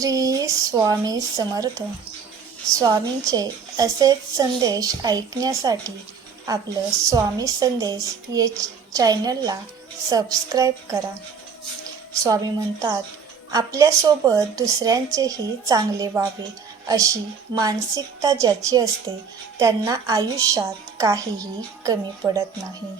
श्री स्वामी समर्थ. स्वामींचे असेच संदेश ऐकण्यासाठी आपलं स्वामी संदेश या चॅनलला सबस्क्राईब करा. स्वामी म्हणतात, आपल्यासोबत दुसऱ्यांचेही चांगले व्हावे अशी मानसिकता ज्याची असते त्यांना आयुष्यात काहीही कमी पडत नाही.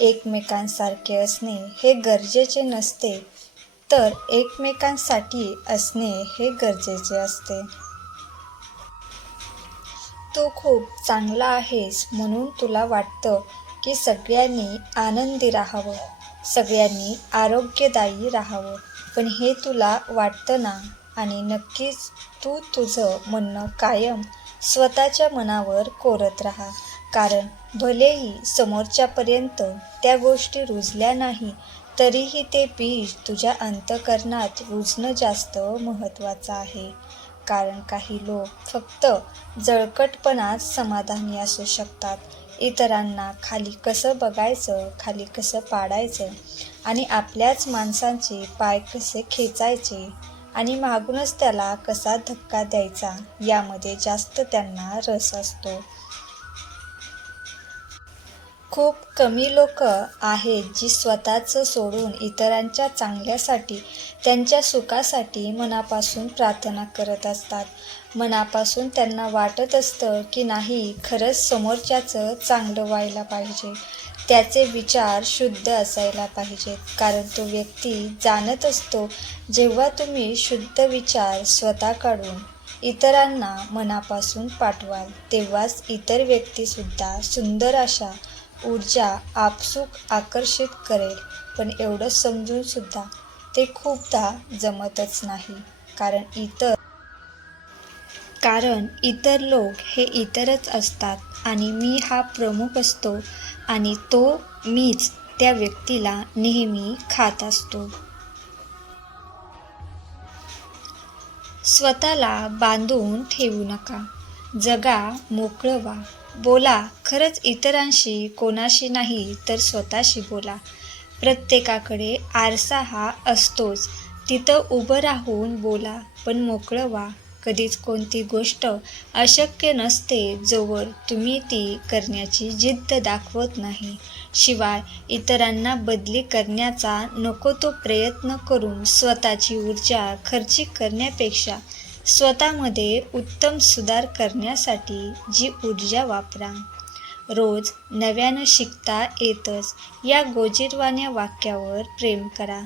एकमेकांसारखे असणे हे गरजेचे नसते, तर एकमेकांसाठी असणे हे गरजेचे असते. तू खूप चांगला आहेस म्हणून तुला वाटतं की सगळ्यांनी आनंदी राहावं, सगळ्यांनी आरोग्यदायी राहावं. पण हे तुला वाटतं ना, आणि नक्कीच तू तुझं म्हणणं कायम स्वतःच्या मनावर कोरत राहा. कारण भलेही समोरच्यापर्यंत त्या गोष्टी रुजल्या नाही, तरीही ते बीज तुझ्या अंतःकरणात रुजणं जास्त महत्त्वाचं आहे. कारण काही लोक फक्त जळकटपणात समाधानी असू शकतात. इतरांना खाली कसं बघायचं, खाली कसं पाडायचं आणि आपल्याच माणसांचे पाय कसे खेचायचे आणि मागूनच त्याला कसा धक्का द्यायचा यामध्ये जास्त त्यांना रस असतो. खूप कमी लोक आहेत जी स्वतःचं सोडून इतरांच्या चांगल्यासाठी, त्यांच्या सुखासाठी मनापासून प्रार्थना करत असतात. मनापासून त्यांना वाटत असतं की नाही, खरंच समोरच्याचं चांगलं व्हायला पाहिजे, त्याचे विचार शुद्ध असायला पाहिजेत. कारण तो व्यक्ती जाणत असतो, जेव्हा तुम्ही शुद्ध विचार स्वतः काढून इतरांना मनापासून पाठवाल, तेव्हाच इतर व्यक्तीसुद्धा सुंदर अशा ऊर्जा आपसूक आकर्षित करेल. पण एवढं समजून सुद्धा ते खूपदा जमतच नाही. कारण इतर लोक हे इतरच असतात आणि मी हा प्रमुख असतो आणि तो मीच त्या व्यक्तीला नेहमी खात असतो. स्वतःला बांधून ठेवू नका. जगा, मोकळं व्हा, बोला. खरंच इतरांशी कोणाशी नाही तर स्वतःशी बोला. प्रत्येकाकडे आरसा हा असतोच, तिथं उभं राहून बोला. पण मोकळं व्हा. कधीच कोणती गोष्ट अशक्य नसते जोवर तुम्ही ती करण्याची जिद्द दाखवत नाही. शिवाय इतरांना बदली करण्याचा नको तो प्रयत्न करून स्वतःची ऊर्जा खर्ची करण्यापेक्षा स्वतःमध्ये उत्तम सुधार करण्यासाठी जी ऊर्जा वापरा. रोज नव्यानं शिकता येतंच या गोजिरवाण्या वाक्यावर प्रेम करा.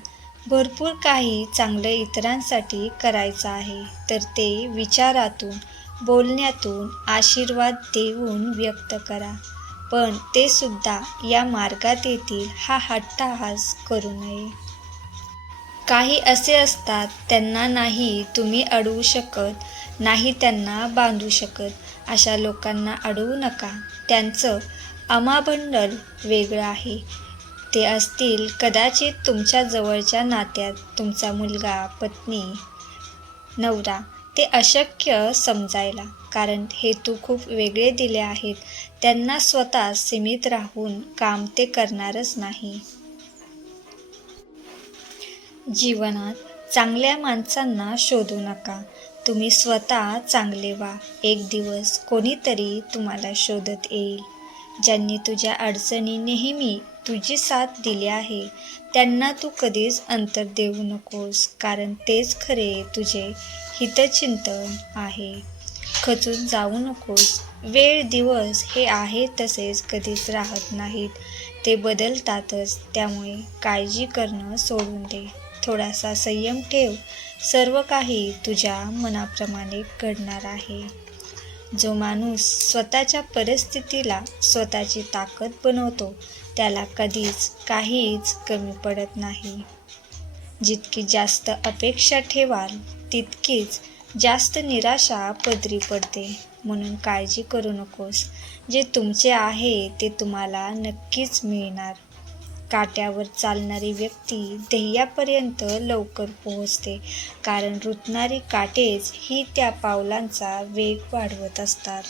भरपूर काही चांगलं इतरांसाठी करायचं आहे, तर ते विचारातून, बोलण्यातून, आशीर्वाद देऊन व्यक्त करा. पण ते सुद्धा या मार्गात येतील हा अट्टहास करू नये. काही असे असतात, त्यांना नाही तुम्ही अडवू शकत, नाही त्यांना बांधू शकत. अशा लोकांना अडवू नका. त्यांचं आमाबंडल वेगळं आहे. ते असतील कदाचित तुमच्या जवळच्या नात्यात, तुमचा मुलगा, पत्नी, नवरा. ते अशक्य समजायला, कारण हेतू खूप वेगळे दिले आहेत. त्यांना स्वतः सीमित राहून काम ते करणारच नाही. जीवनात चांगल्या माणसांना शोधू नका. तुम्ही स्वतः चांगले व्हा. एक दिवस कोणीतरी तुम्हाला शोधत येईल. ज्यांनी तुझ्या अडचणी नेहमी तुझी साथ दिली आहे, त्यांना तू कधीच अंतर देऊ नकोस. कारण तेच खरे तुझे हितचिंतन आहे. खचून जाऊ नकोस. वेळ, दिवस हे आहे तसेच कधीच राहत नाहीत, ते बदलतातच. त्यामुळे काळजी करणं सोडून दे. थोडासा संयम ठेव. सर्व काही तुझ्या मनाप्रमाणे घडणार आहे. जो माणूस स्वतःच्या परिस्थितीला स्वतःची ताकद बनवतो, त्याला कधीच काहीच कमी पडत नाही. जितकी जास्त अपेक्षा ठेवाल, तितकीच जास्त निराशा पदरी पडते. म्हणून काळजी करू नकोस. जे तुमचे आहे ते तुम्हाला नक्कीच मिळणार. काट्यावर चालणारी व्यक्ती ध्येयापर्यंत लवकर पोहोचते, कारण रुतणारी काटेच ही त्या पावलांचा वेग वाढवत असतात.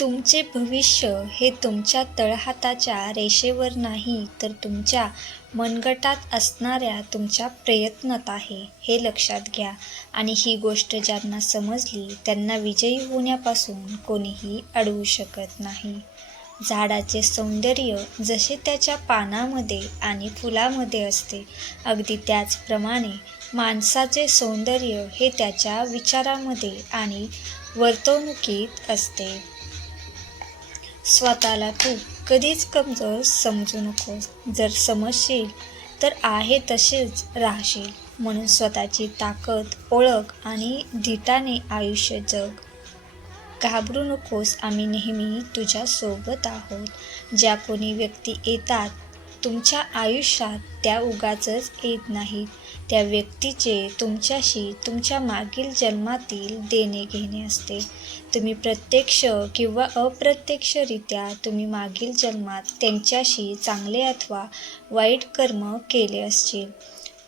तुमचे भविष्य हे तुमच्या तळहाताच्या रेषेवर नाही तर तुमच्या मनगटात असणाऱ्या तुमच्या प्रयत्नात आहे, हे लक्षात घ्या. आणि ही गोष्ट ज्यांना समजली त्यांना विजयी होण्यापासून कोणीही अडवू शकत नाही. झाडाचे सौंदर्य जसे त्याच्या पानामध्ये आणि फुलामध्ये असते, अगदी त्याचप्रमाणे माणसाचे सौंदर्य हे त्याच्या विचारामध्ये आणि वर्तणुकीत असते. स्वतःला तू कधीच कमजोर समजू नकोस. जर समजशील तर आहे तसेच राहशील. म्हणून स्वतःची ताकद ओळख आणि धीटाने आयुष्य जग. घाबरू नकोस, आम्ही नेहमी तुझ्या सोबत आहोत. ज्या कोणी व्यक्ती येतात तुमच्या आयुष्यात त्या उगाचच येत नाहीत. त्या व्यक्तीचे तुमच्याशी तुमच्या मागील जन्मातील देणे घेणे असते. तुम्ही प्रत्यक्ष किंवा अप्रत्यक्षरित्या तुम्ही मागील जन्मात त्यांच्याशी चांगले अथवा वाईट कर्म केले असतील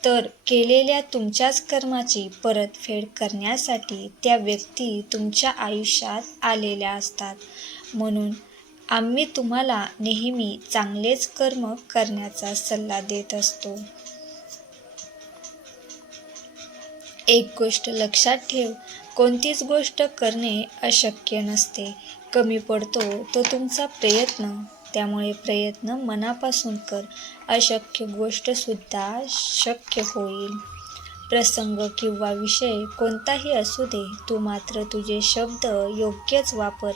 तर केलेल्या तुमच्याच कर्माची परतफेड करण्यासाठी त्या व्यक्ती तुमच्या आयुष्यात आलेल्या असतात. म्हणून आम्ही तुम्हाला नेहमी चांगलेच कर्म करण्याचा सल्ला देत असतो. एक गोष्ट लक्षात ठेव, कोणतीच गोष्ट करणे अशक्य नसते. कमी पडतो तो तुमचा प्रयत्न. त्यामुळे प्रयत्न मनापासून कर. अशक्य गोष्टसुद्धा शक्य होईल. प्रसंग किंवा विषय कोणताही असू दे, तू मात्र तुझे शब्द योग्यच वापर.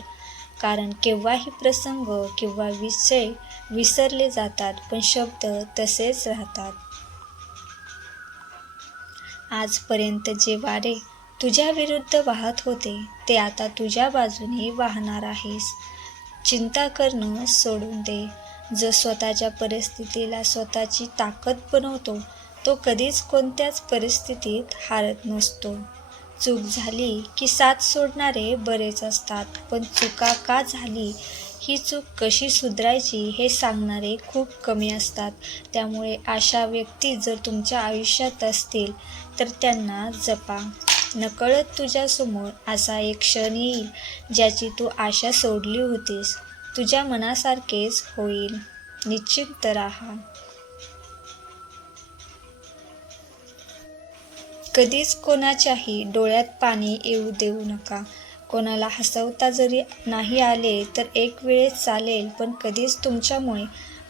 कारण केव्हाही प्रसंग किंवा विषय विसरले जातात, पण शब्द तसेच राहतात. आजपर्यंत जे वारे तुझ्या विरुद्ध वाहत होते ते आता तुझ्या बाजूने वाहणार आहेस. चिंता करणं सोडून दे. जो स्वतःच्या परिस्थितीला स्वतःची ताकद बनवतो तो कधीच कोणत्याच परिस्थितीत हारत नसतो. चूक झाली की साथ सोडणारे बरेच असतात, पण चुका का झाली, ही चूक कशी सुधारायची हे सांगणारे खूप कमी असतात. त्यामुळे अशा व्यक्ती जर तुमच्या आयुष्यात असतील तर त्यांना जपा. नकळत तुझ्यासमोर असा एक क्षण येईल ज्याची तू आशा सोडली होतीस. तुझ्या मनासारखेच होईल. निश्चिंत राहा. कधीच कोणाच्याही डोळ्यात पाणी येऊ देऊ नका. कोणाला हसवता जरी नाही आले तर एक वेळेस चालेल, पण कधीच तुमच्यामुळे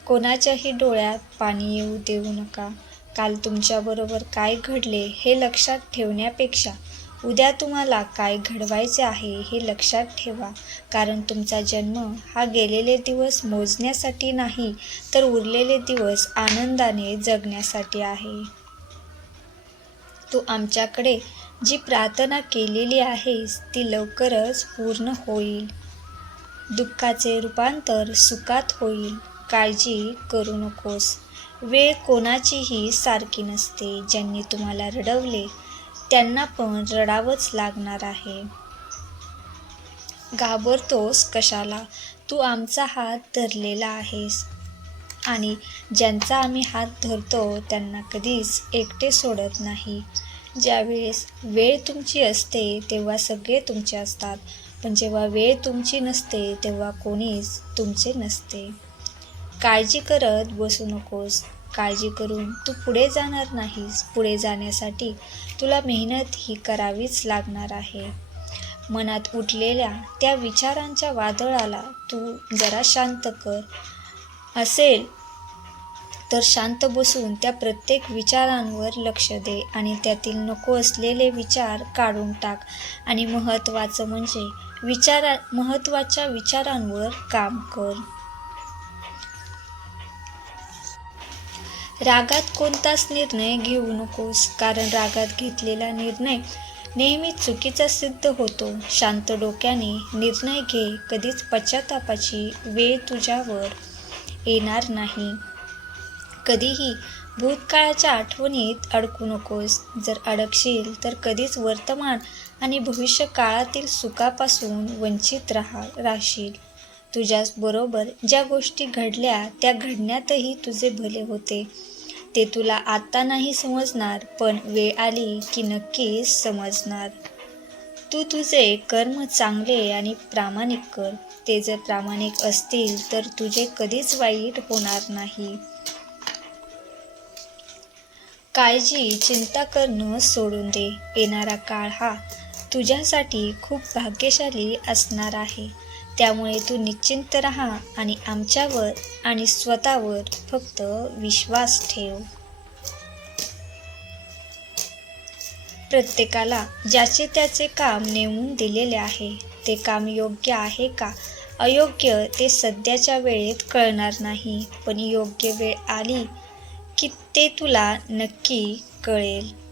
कोणाच्याही डोळ्यात पाणी येऊ देऊ नका. काल तुमच्याबरोबर काय घडले हे लक्षात ठेवण्यापेक्षा उद्या तुम्हाला काय घडवायचे आहे हे लक्षात ठेवा. कारण तुमचा जन्म हा गेलेले दिवस मोजण्यासाठी नाही तर उरलेले दिवस आनंदाने जगण्यासाठी आहे. तू आमच्याकडे जी प्रार्थना केलेली आहेस ती लवकरच पूर्ण होईल. दुःखाचे रूपांतर सुखात होईल. काळजी करू नकोस. वेळ कोणाचीही सारखी नसते. ज्यांनी तुम्हाला रडवले त्यांना पण रडावंच लागणार आहे. घाबरतोस कशाला? तू आमचा हात धरलेला आहेस आणि ज्यांचा आम्ही हात धरतो त्यांना कधीच एकटे सोडत नाही. ज्यावेळेस वेळ तुमची असते तेव्हा सगळे तुमचे असतात, पण जेव्हा वेळ तुमची नसते तेव्हा कोणीच तुमचे नसते. काळजी करत बसू नकोस. काळजी करून तू पुढे जाणार नाहीस. पुढे जाण्यासाठी तुला मेहनत ही करावीच लागणार आहे. मनात उठलेल्या त्या विचारांच्या वादळाला तू जरा शांत कर. असेल तर शांत बसून त्या प्रत्येक विचारांवर लक्ष दे आणि त्यातील नको असलेले विचार काढून टाक. आणि महत्त्वाचं म्हणजे महत्त्वाच्या विचारांवर काम कर. रागात कोणताच निर्णय घेऊ नकोस, कारण रागात घेतलेला निर्णय नेहमी चुकीचा सिद्ध होतो. शांत डोक्याने निर्णय घे. कधीच पश्चातापाची वेळ तुझ्यावर येणार नाही. कधीही भूतकाळाच्या आठवणीत अडकू नकोस. जर अडकशील तर कधीच वर्तमान आणि भविष्यकाळातील सुखापासून वंचित राहशील. तुझ्याबरोबर ज्या गोष्टी घडल्या त्या घडण्यातही तुझे भले होते. ते तुला आत्ता नाही समजणार, पण वेळ आली की नक्कीच समजणार. तू तुझे कर्म चांगले आणि प्रामाणिक कर. ते जर प्रामाणिक असतील तर तुझे कधीच वाईट होणार नाही. काळजी चिंता करणं सोडून दे. येणारा काळ हा तुझ्यासाठी खूप भाग्यशाली असणार आहे. त्यामुळे तू निश्चिंत राहा आणि आमच्यावर आणि स्वतःवर फक्त विश्वास ठेव. प्रत्येकाला ज्याचे त्याचे काम नेमून दिलेले आहे. ते काम योग्य आहे का अयोग्य ते सध्याच्या वेळेत कळणार नाही, पण योग्य वेळ आली की ते तुला नक्की कळेल.